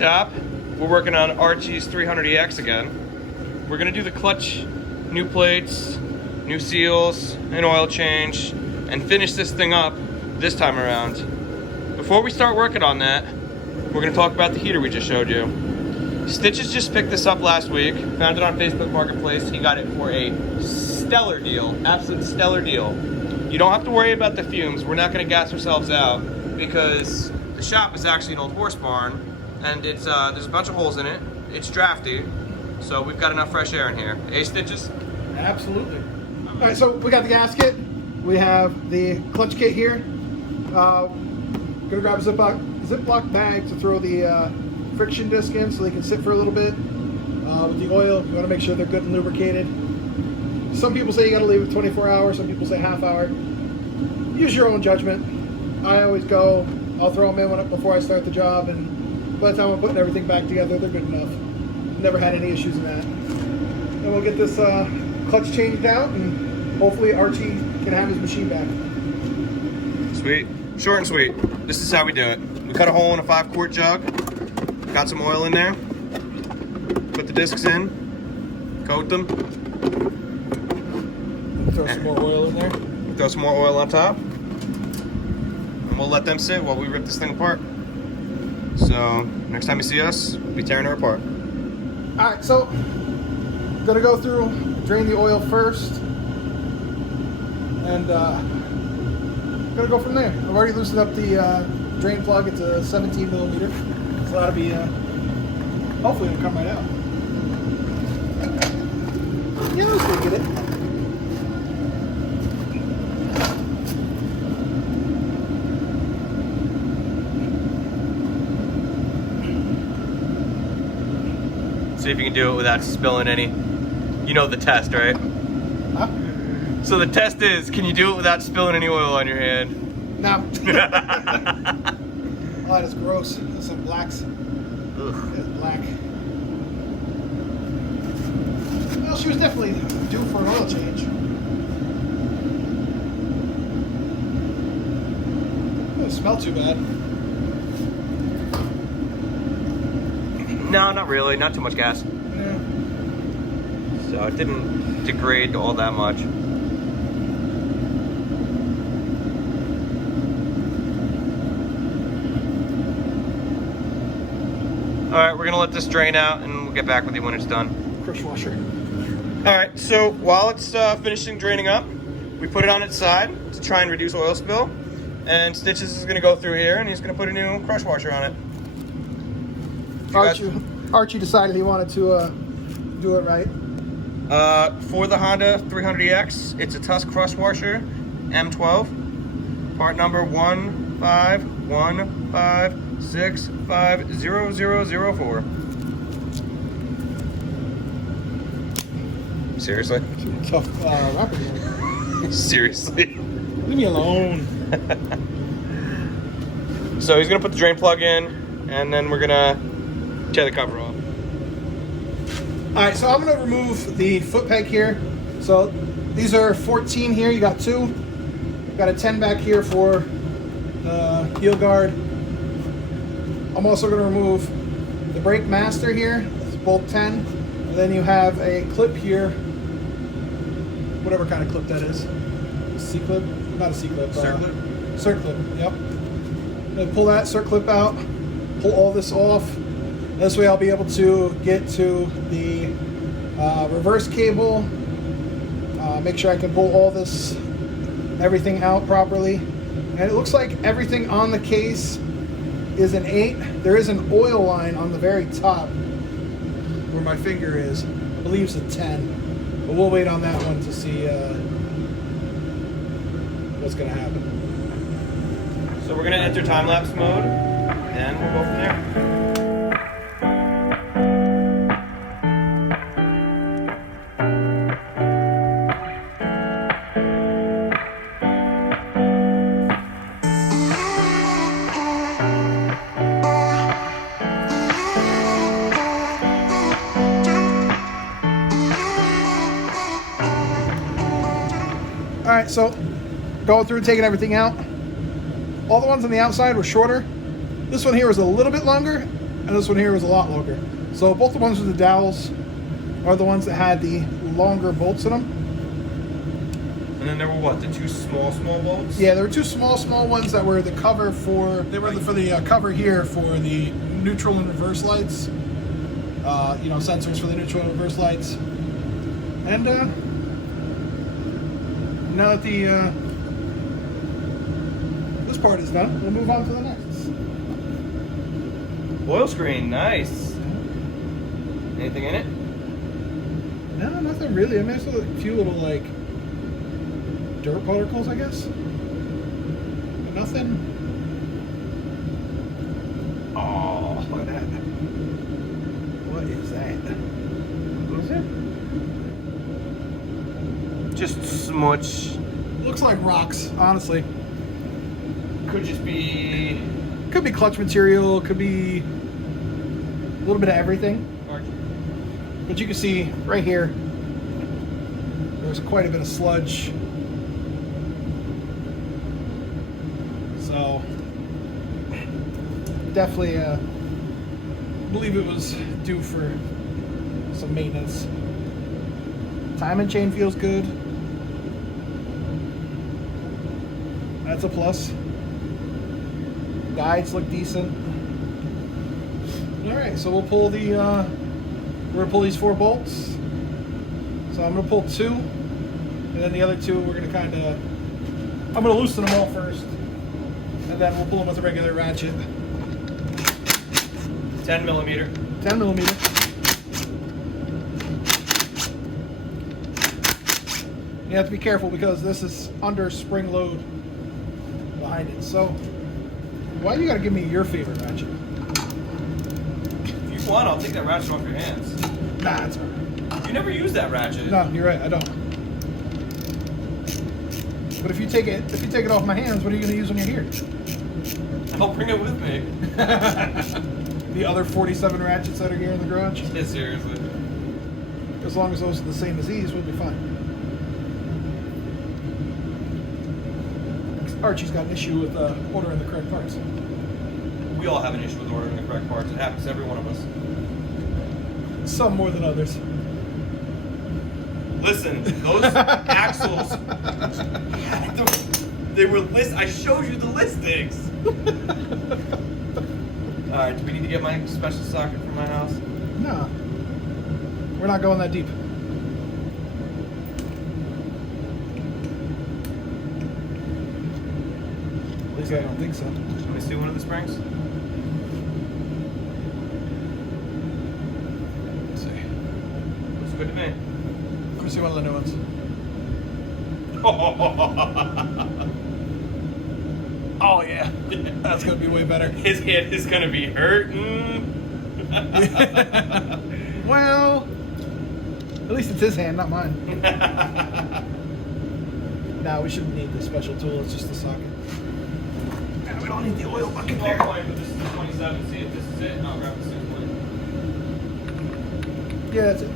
shop. We're working on Archie's 300EX again. We're gonna do the clutch, new plates, new seals, an oil change, and finish this thing up this time around. Before we start working on that, we're gonna talk about the heater we just showed you. Stitches just picked this up last week, found it on Facebook Marketplace. He got it for a stellar deal, absolute stellar deal. You don't have to worry about the fumes. We're not gonna gas ourselves out because the shop is actually an old horse barn and it's there's a bunch of holes in it. It's drafty, so we've got enough fresh air in here. Stitches? Absolutely. All right, so we got the gasket. We have the clutch kit here. Gonna grab a Ziploc bag to throw the friction disc in so they can sit for a little bit. With the oil, you want to make sure they're good and lubricated. Some people say you got to leave it 24 hours. Some people say half hour. Use your own judgment. I always go, I'll throw them in before I start the job, and by the time I'm putting everything back together, they're good enough. Never had any issues in that. Then we'll get this clutch changed out, and hopefully Archie can have his machine back. Sweet. Short and sweet. This is how we do it. We cut a hole in a 5-quart jug, got some oil in there, put the discs in, coat them. Throw some more oil in there. Throw some more oil on top. And we'll let them sit while we rip this thing apart. So, next time you see us, we'll be tearing her apart. Alright, so, gonna go through, drain the oil first, and gonna go from there. I've already loosened up the drain plug. It's a 17 millimeter. So that'll be, hopefully it'll come right out. Yeah, let's go get it. See if you can do it without spilling any. You know the test, right? Huh? So the test is, can you do it without spilling any oil on your hand? No. Oh, that is gross. There's some blacks. Ugh. It's black. Well, she was definitely due for an oil change. It doesn't smell too bad. No, not really. Not too much gas. Yeah. So it didn't degrade all that much. All right, we're gonna let this drain out and we'll get back with you when it's done. Crush washer. All right, so while it's finishing draining up, we put it on its side to try and reduce oil spill. And Stitches is gonna go through here and he's gonna put a new crush washer on it. Archie decided he wanted to do it right. For the Honda 300EX, it's a Tusk crush washer, M12, part number 15156500004. Seriously? Tough rapper. Seriously? Leave me alone. So he's gonna put the drain plug in, and then we're gonna tear the cover off. Alright, so I'm going to remove the foot peg here. So these are 14 here, you got 2. Got a 10 back here for the heel guard. I'm also going to remove the brake master here, it's bolt 10. And then you have a clip here, whatever kind of clip that is. C-clip? Not a C-clip. Circlip? Circlip, yep. I'm going to pull that circlip out, pull all this off. This way I'll be able to get to the reverse cable, make sure I can pull all this, everything out properly. And it looks like everything on the case is an 8. There is an oil line on the very top where my finger is. I believe it's a 10. But we'll wait on that one to see what's going to happen. So we're gonna enter time-lapse mode, and we'll go from there. Alright, so going through and taking everything out. All the ones on the outside were shorter. This one here was a little bit longer. and this one here was a lot longer. So both the ones with the dowels are the ones that had the longer bolts in them. And then there were what, the two small bolts? Yeah, there were two small ones that were the cover for. They were for the cover here for the neutral and reverse lights. You know, sensors for the neutral and reverse lights. And now that the this part is done, we'll move on to the next. Oil screen, nice. Anything in it? No, nothing really. I mean, there's a few little like dirt particles, I guess. But nothing. Oh, look at that. What is that? What is it? Just smudge. Looks like rocks, honestly. Could just be... Could be clutch material, could be a little bit of everything. Archie. But you can see right here, there's quite a bit of sludge. So, definitely believe it was due for some maintenance. Timing chain feels good. That's a plus. Guides look decent. All right, so we'll pull the. We're gonna pull these 4 bolts. So I'm gonna pull 2, and then the other 2 we're gonna kind of. I'm gonna loosen them all first, and then we'll pull them with a regular ratchet. 10 millimeter. 10 millimeter. You have to be careful because this is under spring load behind it. So, why do you gotta give me your favorite ratchet? If you want, I'll take that ratchet off your hands. Nah, it's alright. You never use that ratchet. No, you're right. I don't. But if you take it off my hands, what are you gonna use when you're here? I'll bring it with me. The other 47 ratchets that are here in the garage. Yeah, seriously. As long as those are the same as these, we'll be fine. Archie's got an issue with ordering the correct parts. We all have an issue with ordering the correct parts. It happens to every one of us. Some more than others. Listen, those axles, they were I showed you the listings. All right, do we need to get my special socket from my house? No. We're not going that deep. At least I don't think so. Let me see one of the springs. Let's see. Looks good to me. Let me see one of the new ones. Oh yeah, that's gonna be way better. His hand is gonna be hurting. Well, at least it's his hand, not mine. Nah, we shouldn't need the special tool. It's just the socket. Nah, we don't need the oil bucket there. But this is the 27. See if this is it. I'll grab the 6 point. Yeah, that's it.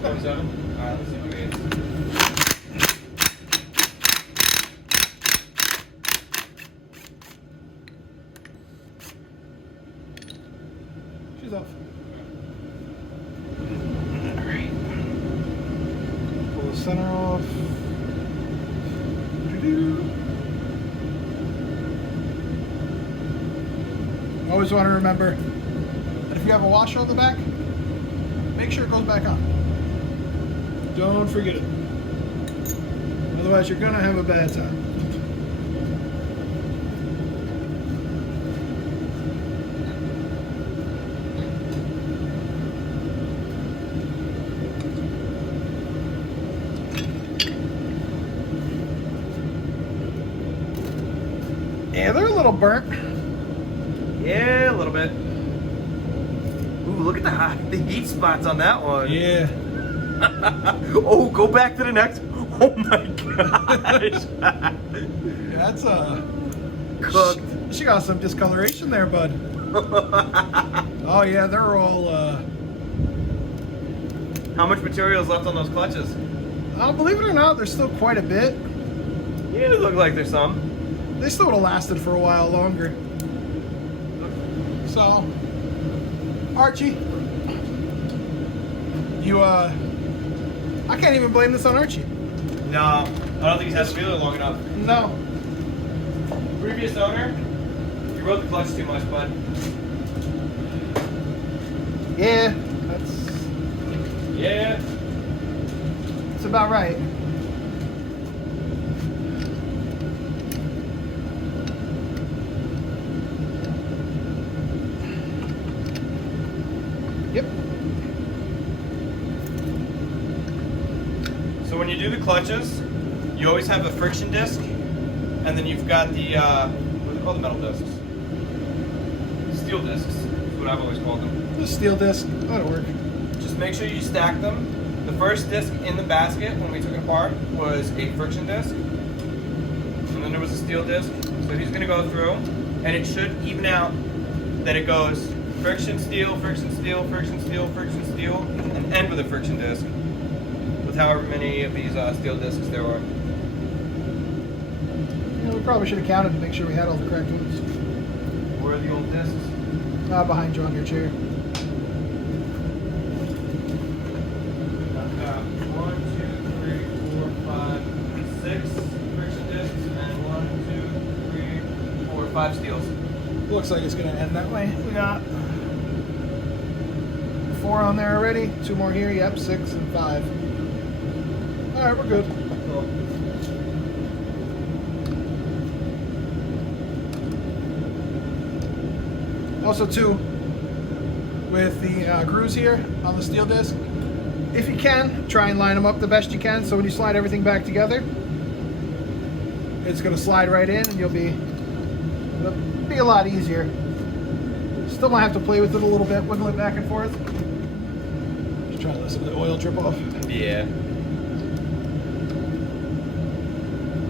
27. All right, let's see what we get. She's off. Alright. Pull the center off. Doo-doo. Always want to remember that if you have a washer on the back, make sure it goes back on. Don't forget it. Otherwise, you're going to have a bad time. Yeah, they're a little burnt. Yeah, a little bit. Ooh, look at the heat spots on that one. Yeah. Oh, go back to the next. Oh my gosh. Yeah, that's Cooked. She got some discoloration there, bud. Oh yeah, they're all How much material is left on those clutches? believe it or not, there's still quite a bit. Yeah, it look like there's some. They still would have lasted for a while longer. So Archie, I can't even blame this on Archie. No, I don't think he's had the wheeler long enough. No. Previous owner, you rode the clutch too much, bud. Yeah, Yeah. that's about right. Yep. So when you do the clutches, you always have a friction disc, and then you've got the, what do they call the metal discs? Steel discs, is what I've always called them. The steel disc, that'll work. Just make sure you stack them. The first disc in the basket when we took it apart was a friction disc, and then there was a steel disc. So he's gonna go through, and it should even out that it goes friction, steel, friction, steel, friction, steel, friction, steel, and end with a friction disc, with however many of these steel discs there are. You know, we probably should have counted to make sure we had all the correct ones. Where are the old discs? Behind you on your chair. I've got 1, 2, 3, 4, 5, 6 friction discs, and 1, 2, 3, 4, 5 steels. Looks like it's gonna end that way. We got 4 on there already. 2 more here. Yep, 6 and 5. All right, we're good. Cool. Also, too, with the grooves here on the steel disc, if you can, try and line them up the best you can. So when you slide everything back together, it's gonna slide right in, and it'll be a lot easier. Still might have to play with it a little bit, wiggle it back and forth. Just trying to listen to the oil drip off. Yeah.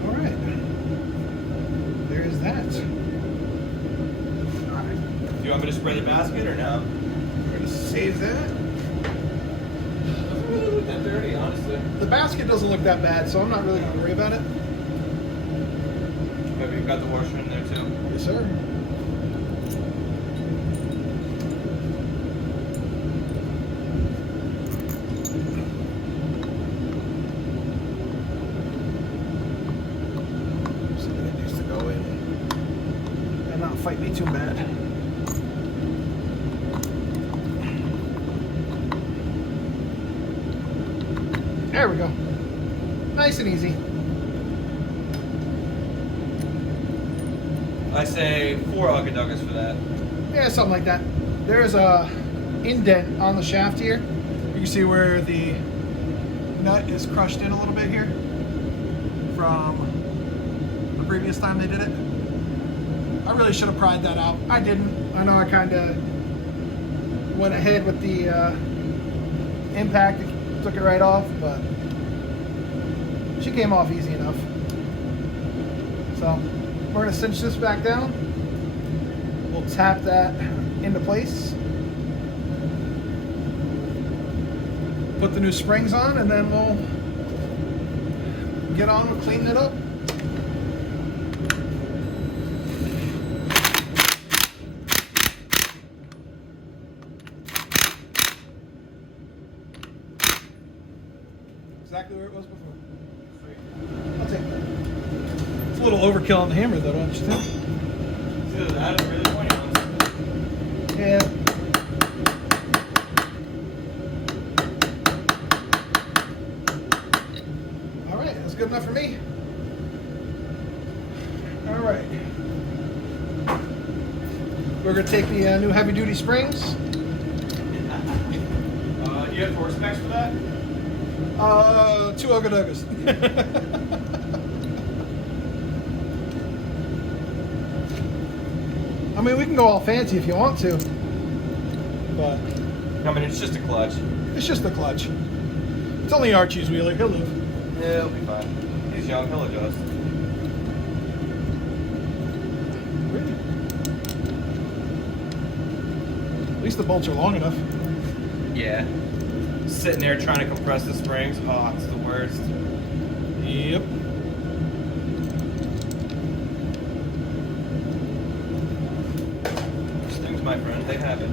All right. There is that. All right. Do you want me to spray the basket or no? We're gonna save that. Doesn't really look that dirty, honestly. The basket doesn't look that bad, so I'm not really gonna worry about it. Maybe you've got the washer in there too. Yes, sir. So it needs to go in and not fight me too bad. There we go. Nice and easy. I say 4 Ugga for that. Yeah, something like that. There's a indent on the shaft here. You can see where the nut is crushed in a little bit here from the previous time they did it. I really should have pried that out. I didn't. I know I kind of went ahead with the impact, took it right off, but she came off easy enough. So we're going to cinch this back down. We'll tap that into place. Put the new springs on, and then we'll get on with cleaning it up. Exactly where it was before. Sweet. I'll take that. It's a little overkill on the hammer, though, don't you think? It's either that or really pointy ones. Yeah. All right, that's good enough for me. All right. We're going to take the new heavy-duty springs. You have 4 specs for that? 2 Ugga. I mean, we can go all fancy if you want to, but I mean, it's just a clutch. it's just the clutch. It's only Archie's wheeler. He'll live. Yeah, it'll be fine. He's young, he'll adjust. Really? At least the bolts are long enough. Yeah. Sitting there trying to compress the springs. Oh, it's the worst. Yep. Stings, my friend, they have it.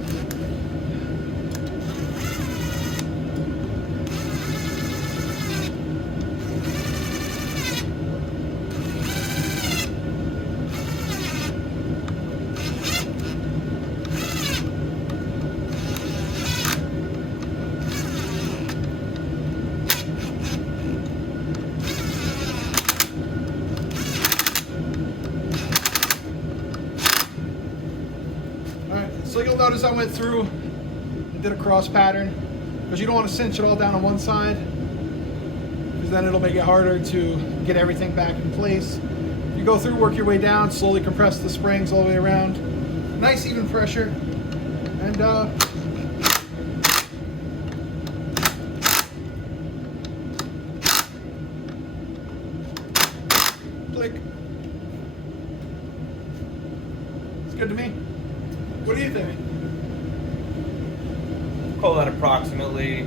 notice I went through and did a cross pattern because you don't want to cinch it all down on one side, because then it'll make it harder to get everything back in place. You go through, work your way down, slowly compress the springs all the way around. Nice even pressure, and click. It's good to me. What do you think? Call that approximately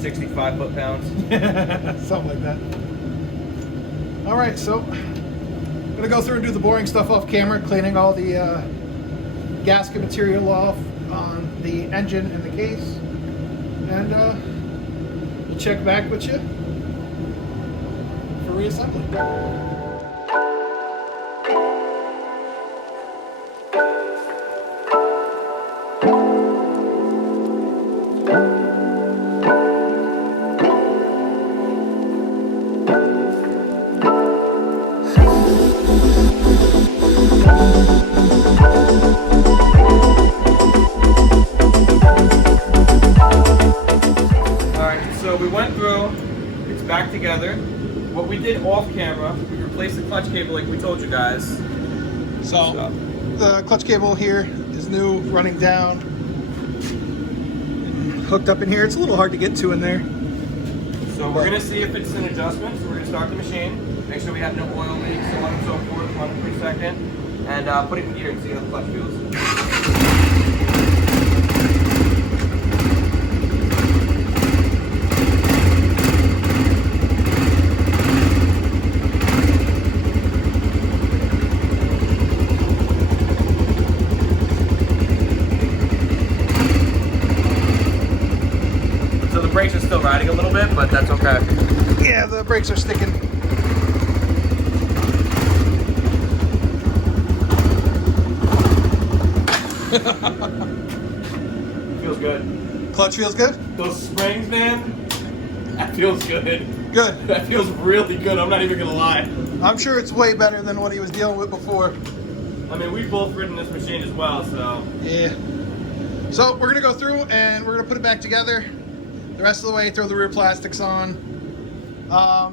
65 foot-pounds. Something like that. All right, so I'm gonna go through and do the boring stuff off camera, cleaning all the gasket material off on the engine and the case, and we'll check back with you for reassembly. Back together. What we did off camera, we replaced the clutch cable like we told you guys. So the clutch cable here is new, running down, hooked up in here. It's a little hard to get to in there. So we're gonna see if it's an adjustment. So we're gonna start the machine, make sure we have no oil leaks, so on and so forth, 1 per second, and put it in gear and see how the clutch feels. Brakes are still riding a little bit, but that's okay. Yeah, the brakes are sticking. Feels good. Clutch feels good? Those springs, man, that feels good. Good. That feels really good, I'm not even gonna lie. I'm sure it's way better than what he was dealing with before. I mean, we've both ridden this machine as well, so. Yeah. So we're gonna go through and we're gonna put it back together. The rest of the way, throw the rear plastics on.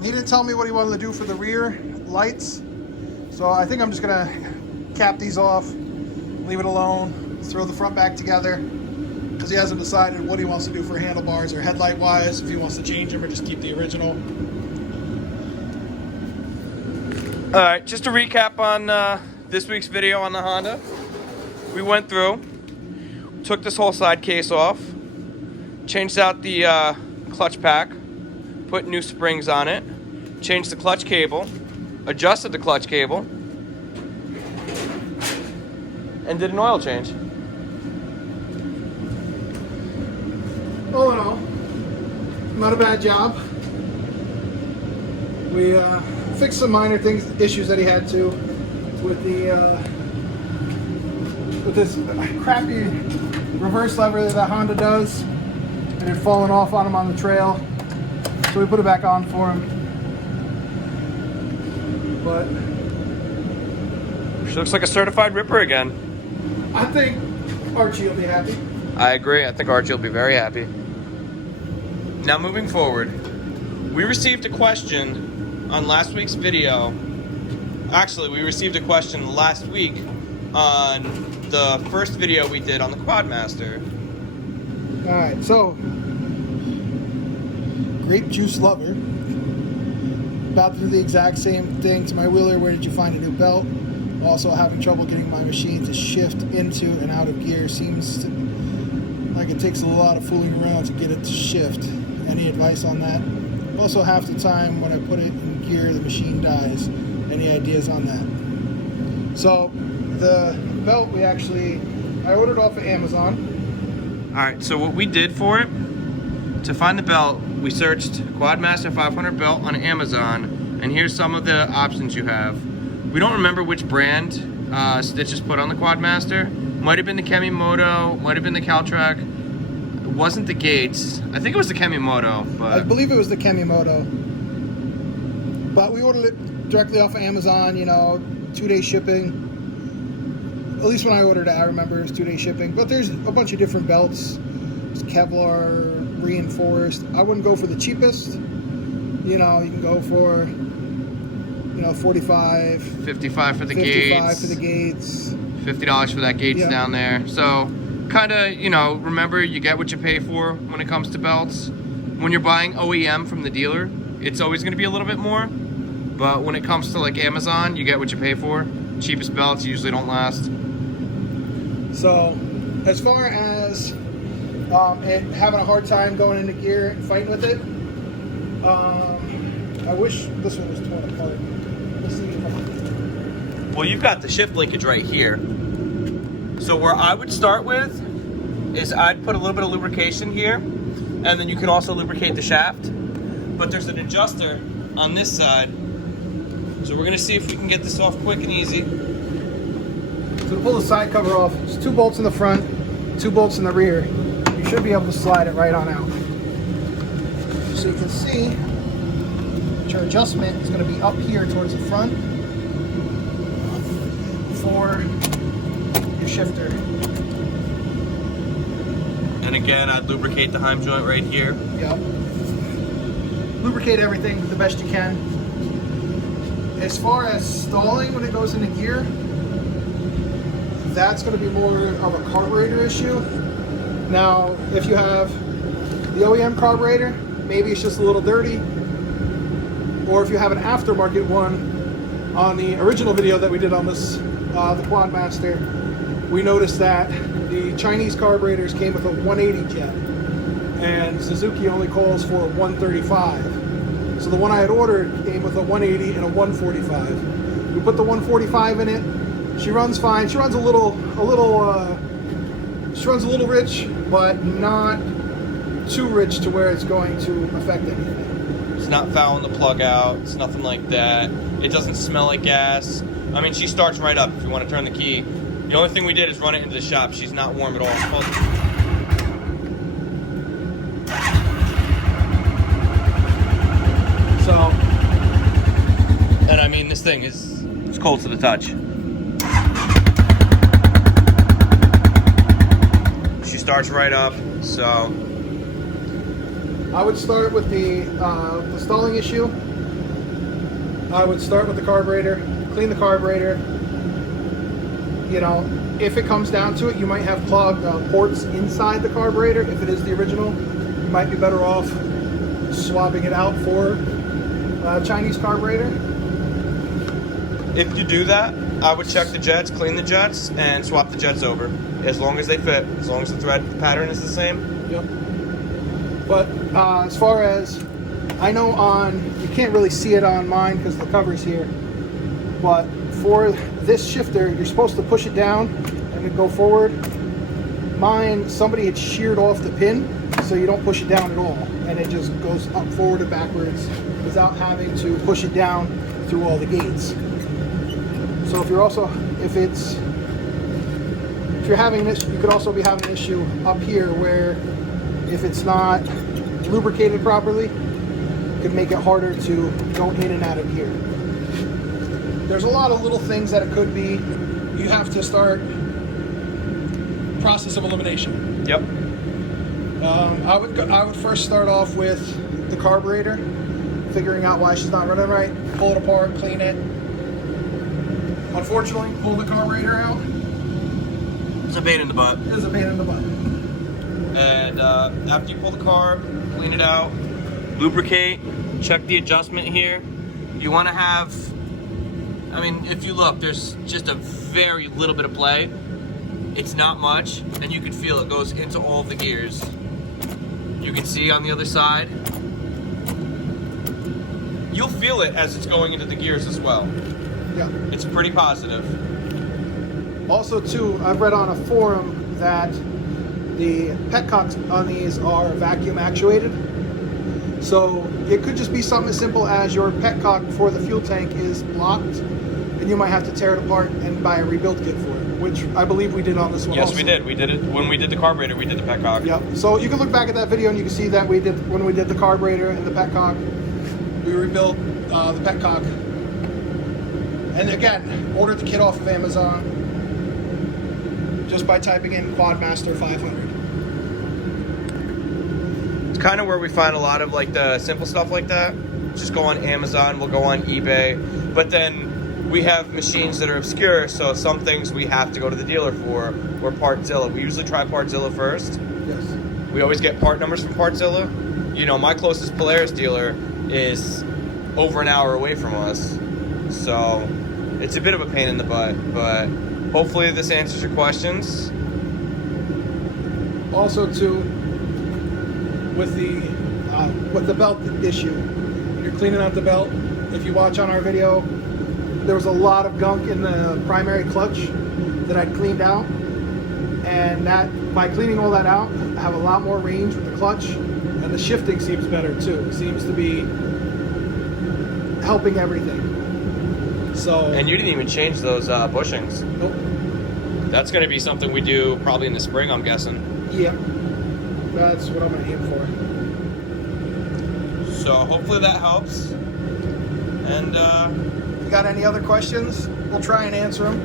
He didn't tell me what he wanted to do for the rear lights, so I think I'm just gonna cap these off, leave it alone, throw the front back together, because he hasn't decided what he wants to do for handlebars or headlight wise, if he wants to change them or just keep the original. All right, just to recap on this week's video on the Honda, we went through, took this whole side case off, changed out the clutch pack, put new springs on it, changed the clutch cable, adjusted the clutch cable, and did an oil change. All in all, not a bad job. We fixed some minor issues that he had to with this crappy reverse lever that the Honda does. It had fallen off on him on the trail, so we put it back on for him. But She looks like a certified ripper again. I think Archie will be happy. I agree. I think Archie will be very happy. Now moving forward, we received a question on last week's video. Actually, we received a question last week on the first video we did on the Quadmaster. Alright, so grape juice lover. About to do the exact same thing to my wheeler. Where did you find a new belt? Also having trouble getting my machine to shift into and out of gear. Seems like it takes a lot of fooling around to get it to shift. Any advice on that? Also, half the time when I put it in gear, the machine dies. Any ideas on that? So the belt I ordered off of Amazon. Alright, so what we did for it, to find the belt, we searched Quadmaster 500 belt on Amazon, and here's some of the options you have. We don't remember which brand Stitch has put on the Quadmaster. Might have been the Kemimoto, might have been the Caltrac. It wasn't the Gates. I think it was the Kemimoto, but I believe it was the Kemimoto. But we ordered it directly off of Amazon, 2-day shipping. At least when I ordered it, I remember it was 2-day shipping. But there's a bunch of different belts. There's Kevlar, reinforced. I wouldn't go for the cheapest. You know, you can go for, you know, 45, 55 for the 55 gates. for the gates. $50 for that gates Yeah. down there. So kind of, you know, remember you get what you pay for when it comes to belts. When you're buying OEM from the dealer, it's always going to be a little bit more. But when it comes to like Amazon, you get what you pay for. Cheapest belts usually don't last. So, as far as and having a hard time going into gear and fighting with it, I wish this one was torn apart. Let's see if I can. Well, you've got the shift linkage right here. So where I would start with is I'd put a little bit of lubrication here, and then you can also lubricate the shaft. But there's an adjuster on this side. So we're gonna see if we can get this off quick and easy. So to pull the side cover off, there's 2 bolts in the front, 2 bolts in the rear. You should be able to slide it right on out. So you can see that your adjustment is going to be up here towards the front for your shifter. And again, I'd lubricate the heim joint right here. Yep. Lubricate everything the best you can. As far as stalling when it goes into gear, that's going to be more of a carburetor issue. Now, if you have the OEM carburetor, maybe it's just a little dirty. Or if you have an aftermarket one, on the original video that we did on this, the Quadmaster, we noticed that the Chinese carburetors came with a 180 jet, and Suzuki only calls for a 135. So the one I had ordered came with a 180 and a 145. We put the 145 in it. She runs fine. She runs a little rich, but not too rich to where it's going to affect anything. It's not fouling the plug out. It's nothing like that. It doesn't smell like gas. I mean, she starts right up if you want to turn the key. The only thing we did is run it into the shop. She's not warm at all. So, and I mean, this thing is, it's cold to the touch. She starts right up, so. I would start with the stalling issue. I would start with the carburetor, clean the carburetor. You know, if it comes down to it, you might have clogged ports inside the carburetor. If it is the original, you might be better off swapping it out for Chinese carburetor. If you do that, I would check the jets, clean the jets, and swap the jets over. As long as they fit, as long as the thread pattern is the same. Yep. But as far as I know, you can't really see it on mine because the cover's here. But for this shifter, you're supposed to push it down and then go forward. Mine, somebody had sheared off the pin, so you don't push it down at all, and it just goes up, forward, and backwards without having to push it down through all the gates. So if you're having this, you could also be having an issue up here where if it's not lubricated properly, it could make it harder to go in and out of gear. There's a lot of little things that it could be. You have to start process of elimination. Yep. I would first start off with the carburetor, figuring out why she's not running right, pull it apart, clean it. Unfortunately, pull the carburetor out. It's a pain in the butt. It is a pain in the butt. And after you pull the carb, clean it out, lubricate, check the adjustment here. You want to have, I mean, if you look, there's just a very little bit of play. It's not much, and you can feel it goes into all of the gears. You can see on the other side. You'll feel it as it's going into the gears as well. Yeah. It's pretty positive. Also, too, I've read on a forum that the petcocks on these are vacuum actuated. So it could just be something as simple as your petcock for the fuel tank is blocked, and you might have to tear it apart and buy a rebuild kit for it, which I believe we did on this one. Yes, also. we did. We did it when we did the carburetor. We did the petcock. Yep. So you can look back at that video and you can see that when we did the carburetor and the petcock, we rebuilt the petcock. And again, ordered the kit off of Amazon. just by typing in Quadmaster 500. It's kind of where we find a lot of like the simple stuff like that. Just go on Amazon, we'll go on eBay, but then we have machines that are obscure, so some things we have to go to the dealer for, or Partzilla. We usually try Partzilla first. Yes. We always get part numbers from Partzilla. You know, my closest Polaris dealer is over an hour away from us, so it's a bit of a pain in the butt, but hopefully this answers your questions. Also, too, with the belt issue, you're cleaning out the belt. If you watch on our video, there was a lot of gunk in the primary clutch that I cleaned out, and that by cleaning all that out, I have a lot more range with the clutch, and the shifting seems better too. It seems to be helping everything. So. And you didn't even change those bushings. Nope. That's going to be something we do probably in the spring, I'm guessing. Yeah. That's what I'm going to aim for. So hopefully that helps. And If you got any other questions, we'll try and answer them.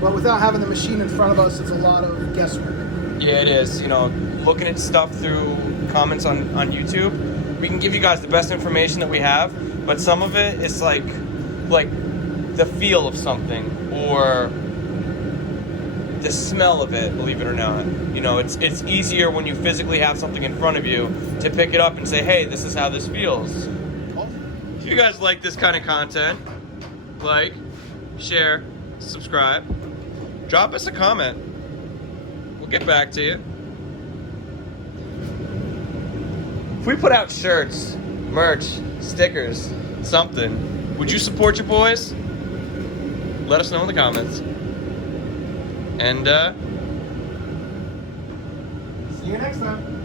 But without having the machine in front of us, it's a lot of guesswork. yeah, it is. You know, looking at stuff through comments on YouTube, we can give you guys the best information that we have, but some of it is like the feel of something or the smell of it, believe it or not. You know, it's easier when you physically have something in front of you to pick it up and say, hey, this is how this feels. If you guys like this kind of content, like, share, subscribe, drop us a comment. We'll get back to you. If we put out shirts, merch, stickers, something, would you support your boys? Let us know in the comments. And See you next time.